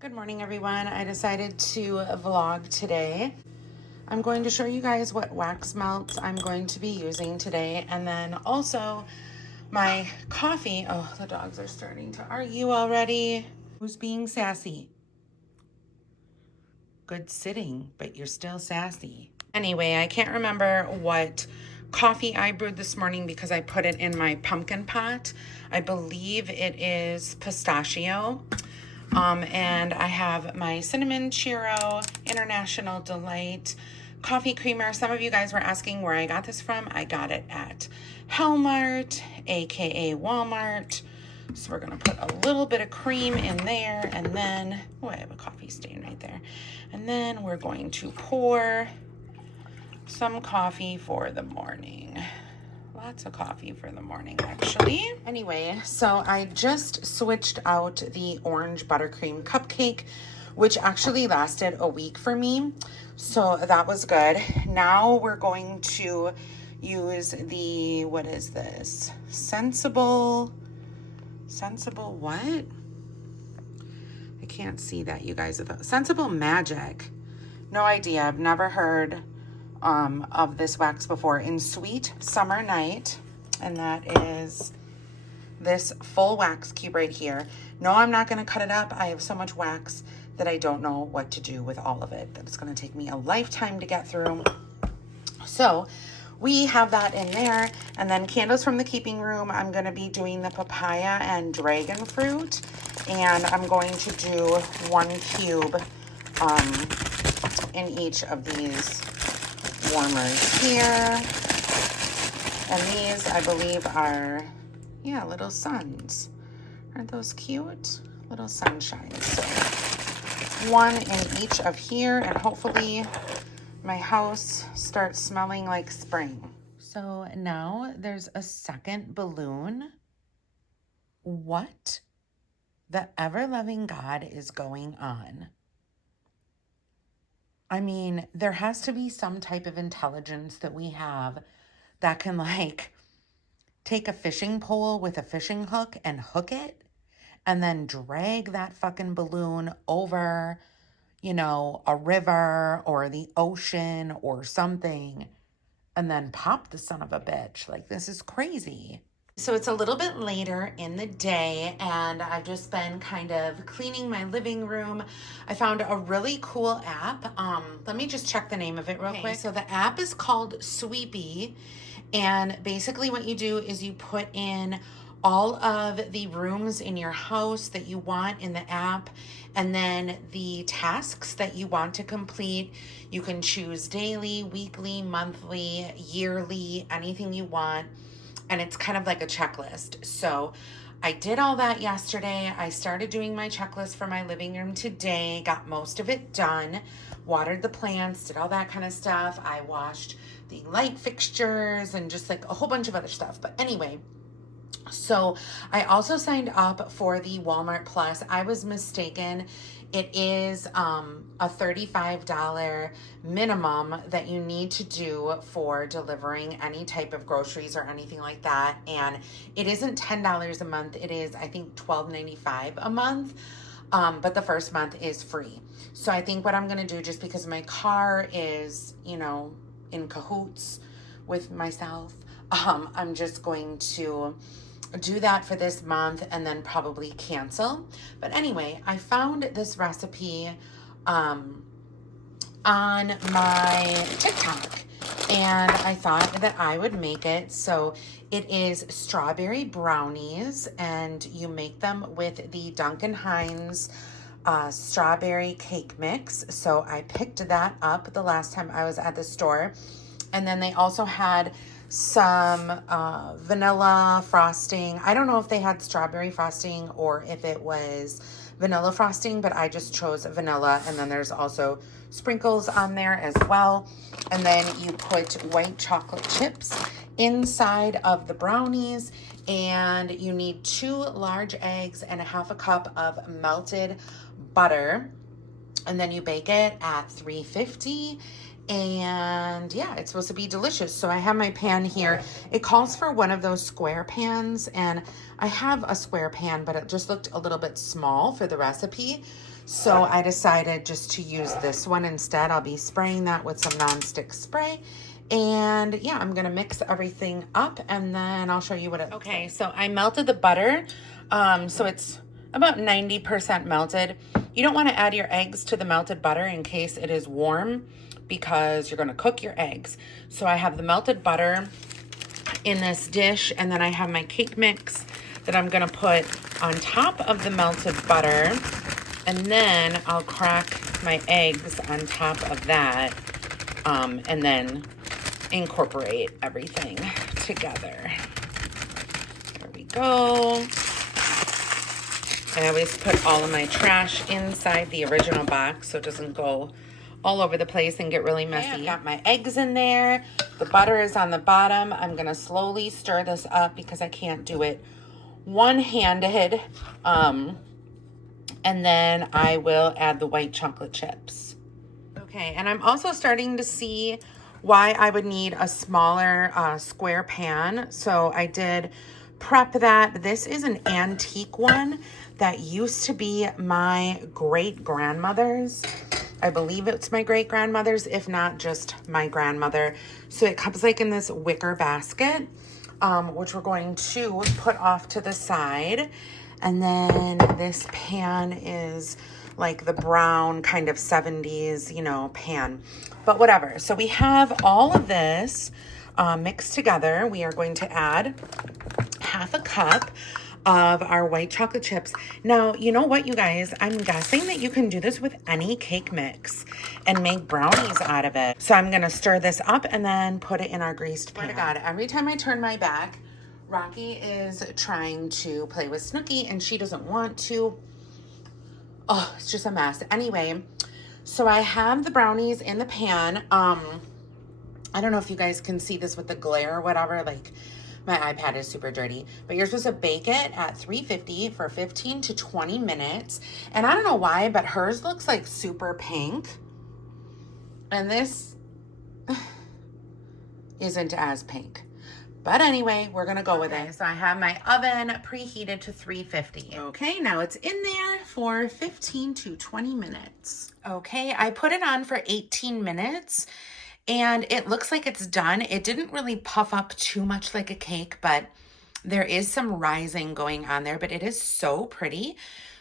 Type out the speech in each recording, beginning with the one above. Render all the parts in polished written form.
Good morning, everyone. I decided to vlog today. I'm going to show you guys what wax melts I'm going to be using today, and then also my coffee. Oh, the dogs are starting to argue already. Who's being sassy? Good sitting, but you're still sassy. Anyway, I can't remember what coffee I brewed this morning because I put it in my pumpkin pot. I believe it is pistachio. And I have my Cinnamon Churro International Delight coffee creamer. Some of you guys were asking where I got this from. I got it at Hellmart, aka Walmart. So we're gonna put a little bit of cream in there, and then, oh, I have a coffee stain right there. And then we're going to pour some coffee for the morning. Lots of coffee for the morning, actually. Anyway, so I just switched out the orange buttercream cupcake, which actually lasted a week for me. So that was good. Now we're going to use the, what is this? Sensible what? I can't see that, you guys. Sensible Magic. No idea. I've never heard of this wax before. In Sweet Summer Night, and that is this full wax cube right here. No, I'm not going to cut it up. I have so much wax that I don't know what to do with all of it. That it's going to take me a lifetime to get through. So we have that in there, and then candles from the keeping room. I'm going to be doing the papaya and dragon fruit, and I'm going to do 1 cube in each of these warmers here. And these, I believe, are, yeah, little suns. Aren't those cute? Little sunshine. So 1 in each of here, and hopefully my house starts smelling like spring. So now there's a second balloon. What the ever-loving God is going on? I mean, there has to be some type of intelligence that we have that can, like, take a fishing pole with a fishing hook and hook it and then drag that fucking balloon over, you know, a river or the ocean or something and then pop the son of a bitch. Like, this is crazy. So it's a little bit later in the day, and I've just been kind of cleaning my living room. I found a really cool app. Let me just check the name of it real quick. So the app is called Sweepy, and basically what you do is you put in all of the rooms in your house that you want in the app, and then the tasks that you want to complete. You can choose daily, weekly, monthly, yearly, anything you want. And it's kind of like a checklist. So I did all that yesterday. I started doing my checklist for my living room today, got most of it done, watered the plants, did all that kind of stuff. I washed the light fixtures and just like a whole bunch of other stuff. But anyway, so I also signed up for the Walmart Plus. I was mistaken. It is a $35 minimum that you need to do for delivering any type of groceries or anything like that. And it isn't $10 a month. It is, I think, $12.95 a month. But the first month is free. So I think what I'm going to do, just because my car is, you know, in cahoots with myself, I'm just going to do that for this month and then probably cancel. But anyway, I found this recipe on my TikTok, and I thought that I would make it. So it is strawberry brownies, and you make them with the Duncan Hines strawberry cake mix. So I picked that up the last time I was at the store. And then they also had some vanilla frosting. I don't know if they had strawberry frosting or if it was vanilla frosting, but I just chose vanilla. And then there's also sprinkles on there as well. And then you put white chocolate chips inside of the brownies, and you need 2 large eggs and a half a cup of melted butter. And then you bake it at 350. And yeah, it's supposed to be delicious. So I have my pan here. It calls for one of those square pans, and I have a square pan, but it just looked a little bit small for the recipe. So I decided just to use this one instead. I'll be spraying that with some nonstick spray. And yeah, I'm gonna mix everything up and then I'll show you what it looks like. Okay, so I melted the butter. So it's about 90% melted. You don't wanna add your eggs to the melted butter in case it is warm because you're gonna cook your eggs. So I have the melted butter in this dish, and then I have my cake mix that I'm gonna put on top of the melted butter, and then I'll crack my eggs on top of that, and then incorporate everything together. There we go. I always put all of my trash inside the original box so it doesn't go all over the place and get really messy. I've got my eggs in there. The butter is on the bottom. I'm gonna slowly stir this up because I can't do it one-handed. And then I will add the white chocolate chips. Okay, and I'm also starting to see why I would need a smaller square pan. So I did prep that. This is an antique one that used to be my great-grandmother's. I believe it's my great-grandmother's, if not just my grandmother. So it comes like in this wicker basket, which we're going to put off to the side. And then this pan is like the brown kind of 70s, you know, pan, but whatever. So we have all of this mixed together. We are going to add half a cup of our white chocolate chips. Now, you know what, you guys? I'm guessing that you can do this with any cake mix and make brownies out of it. So I'm gonna stir this up and then put it in our greased pan. Oh my God, every time I turn my back, Rocky is trying to play with Snooki and she doesn't want to. Oh, it's just a mess. Anyway, so I have the brownies in the pan. I don't know if you guys can see this with the glare or whatever, like my iPad is super dirty, but you're supposed to bake it at 350 for 15 to 20 minutes. And I don't know why, but hers looks like super pink. And this isn't as pink. But anyway, we're gonna go with it. So I have my oven preheated to 350. Okay, now it's in there for 15 to 20 minutes. Okay, I put it on for 18 minutes. And it looks like it's done. It didn't really puff up too much like a cake, but there is some rising going on there, but it is so pretty.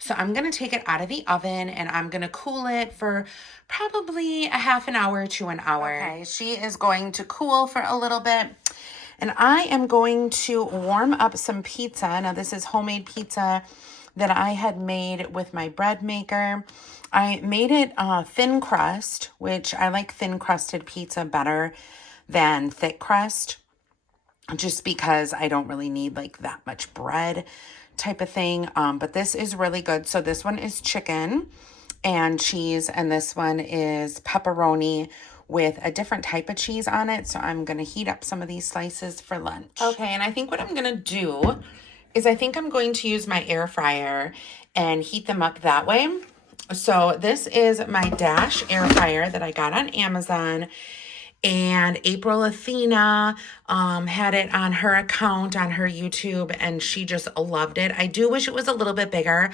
So I'm gonna take it out of the oven and I'm gonna cool it for probably a half an hour to an hour. Okay, she is going to cool for a little bit. And I am going to warm up some pizza. Now this is homemade pizza that I had made with my bread maker. I made it thin crust, which I like thin crusted pizza better than thick crust, just because I don't really need like that much bread type of thing. But this is really good. So this one is chicken and cheese, and this one is pepperoni with a different type of cheese on it. So I'm gonna heat up some of these slices for lunch. Okay, and I think what I'm gonna do is I think I'm going to use my air fryer and heat them up that way. So this is my Dash air fryer that I got on Amazon, and April Athena had it on her account on her YouTube and she just loved it. I do wish it was a little bit bigger,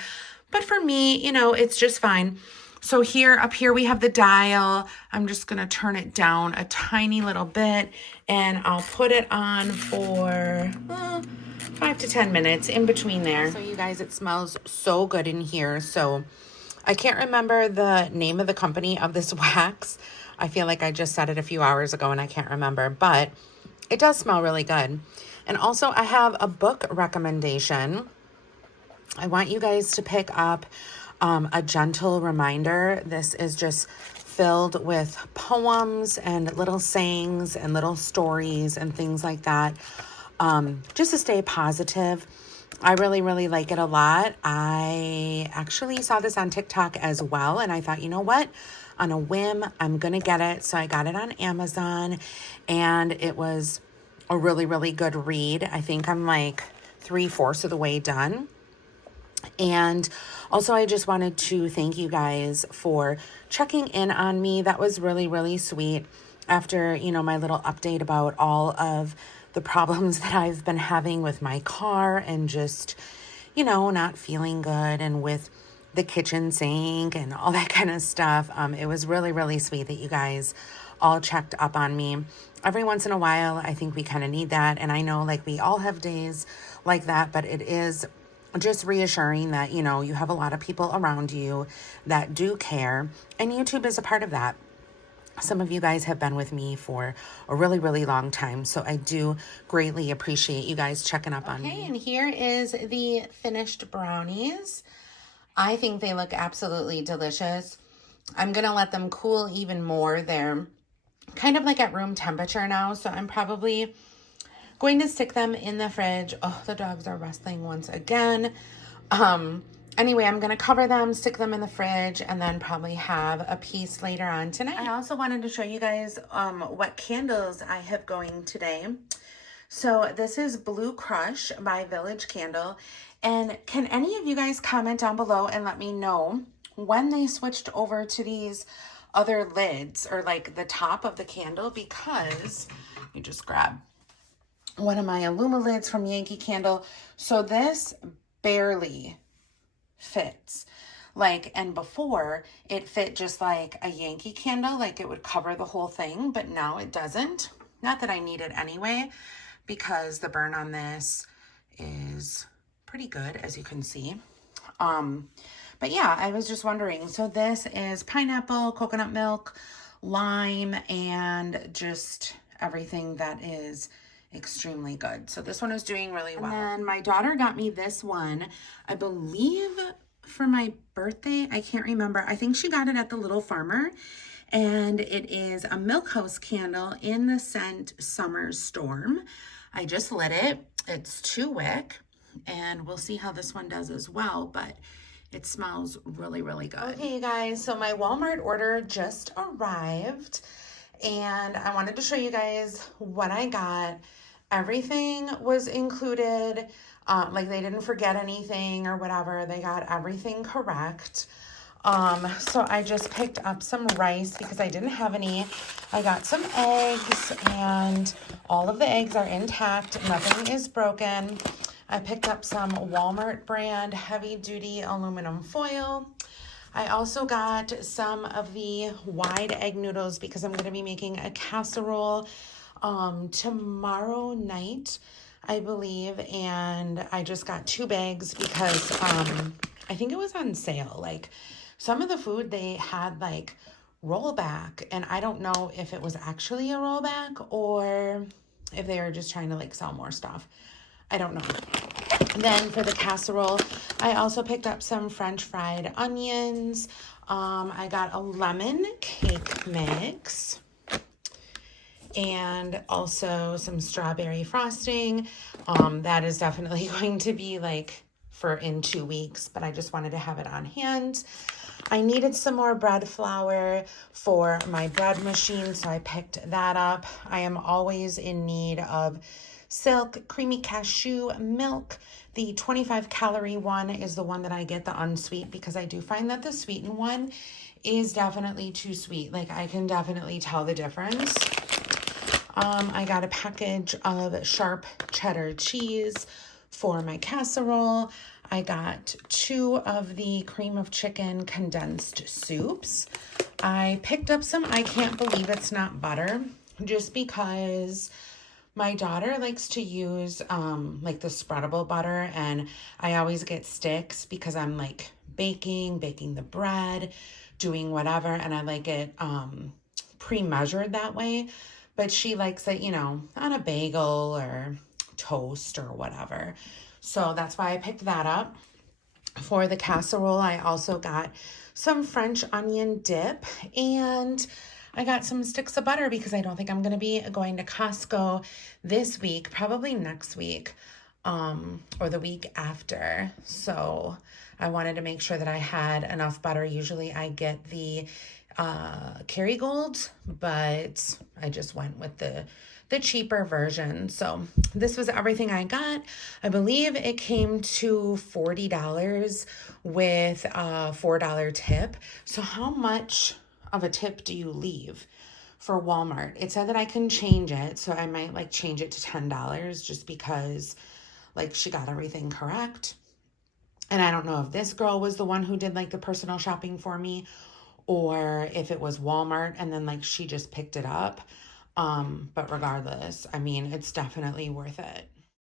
but for me, you know, it's just fine. So up here we have the dial. I'm just gonna turn it down a tiny little bit and I'll put it on for 5 to 10 minutes in between there. So you guys, it smells so good in here. So I can't remember the name of the company of this wax. I feel like I just said it a few hours ago and I can't remember, but it does smell really good. And also I have a book recommendation. I want you guys to pick up A Gentle Reminder. This is just filled with poems and little sayings and little stories and things like that. Just to stay positive. I really, really like it a lot. I actually saw this on TikTok as well, and I thought, you know what? On a whim, I'm going to get it. So I got it on Amazon, and it was a really, really good read. I think I'm like 3/4 of the way done. And also, I just wanted to thank you guys for checking in on me. That was really, really sweet after, you know, my little update about all of the problems that I've been having with my car and just, you know, not feeling good and with the kitchen sink and all that kind of stuff. It was really, really sweet that you guys all checked up on me. Every once in a while, I think we kind of need that. And I know like we all have days like that, but it is just reassuring that, you know, you have a lot of people around you that do care. And YouTube is a part of that. Some of you guys have been with me for a really, really long time. So I do greatly appreciate you guys checking up on me. Okay, and here is the finished brownies. I think they look absolutely delicious. I'm going to let them cool even more. They're kind of like at room temperature now. So I'm probably going to stick them in the fridge. Oh, the dogs are wrestling once again. Anyway, I'm going to cover them, stick them in the fridge, and then probably have a piece later on tonight. I also wanted to show you guys what candles I have going today. So this is Blue Crush by Village Candle. And can any of you guys comment down below and let me know when they switched over to these other lids or like the top of the candle? Because you just grab one of my Illuma lids from Yankee Candle. So this barely fits. Like, and before it fit just like a Yankee Candle, like it would cover the whole thing, but now it doesn't. Not that I need it anyway, because the burn on this is pretty good, as you can see. But yeah, I was just wondering. So this is pineapple, coconut milk, lime, and just everything that is extremely good. So this one is doing really well. And then my daughter got me this one, I believe for my birthday. I can't remember. I think she got it at the Little Farmer. And it is a Milk House candle in the scent Summer Storm. I just lit it. It's 2-wick. And we'll see how this one does as well. But it smells really, really good. Okay, you guys. So my Walmart order just arrived. And I wanted to show you guys what I got. Everything was included. Like they didn't forget anything or whatever. They got everything correct. So I just picked up some rice because I didn't have any. I got some eggs and all of the eggs are intact. Nothing is broken. I picked up some Walmart brand heavy duty aluminum foil. I also got some of the wide egg noodles because I'm going to be making a casserole tomorrow night, I believe. And I just got 2 bags because I think it was on sale. Like some of the food they had like rollback, and I don't know if it was actually a rollback or if they were just trying to like sell more stuff. I don't know. Then for the casserole, I also picked up some French fried onions. I got a lemon cake mix and also some strawberry frosting. That is definitely going to be like for in 2 weeks, but I just wanted to have it on hand. I needed some more bread flour for my bread machine, so I picked that up. I am always in need of Silk creamy cashew milk. The 25 calorie one is the one that I get, the unsweet, because I do find that the sweetened one is definitely too sweet. Like I can definitely tell the difference. I got a package of sharp cheddar cheese for my casserole. I got 2 of the cream of chicken condensed soups. I picked up some I can't believe it's not butter, just because my daughter likes to use like the spreadable butter, and I always get sticks because I'm like baking the bread, doing whatever, and I like it pre-measured that way. But she likes it, you know, on a bagel or toast or whatever. So that's why I picked that up. For the casserole, I also got some French onion dip, and I got some sticks of butter because I don't think I'm going to be going to Costco this week, probably next week or the week after. So I wanted to make sure that I had enough butter. Usually I get the Kerrygold, but I just went with the cheaper version. So this was everything I got. I believe it came to $40 with a $4 tip. So how much of a tip do you leave for Walmart? It said that I can change it, so I might like change it to $10 just because like she got everything correct. And I don't know if this girl was the one who did like the personal shopping for me or if it was Walmart and then like she just picked it up. But regardless, I mean, it's definitely worth it.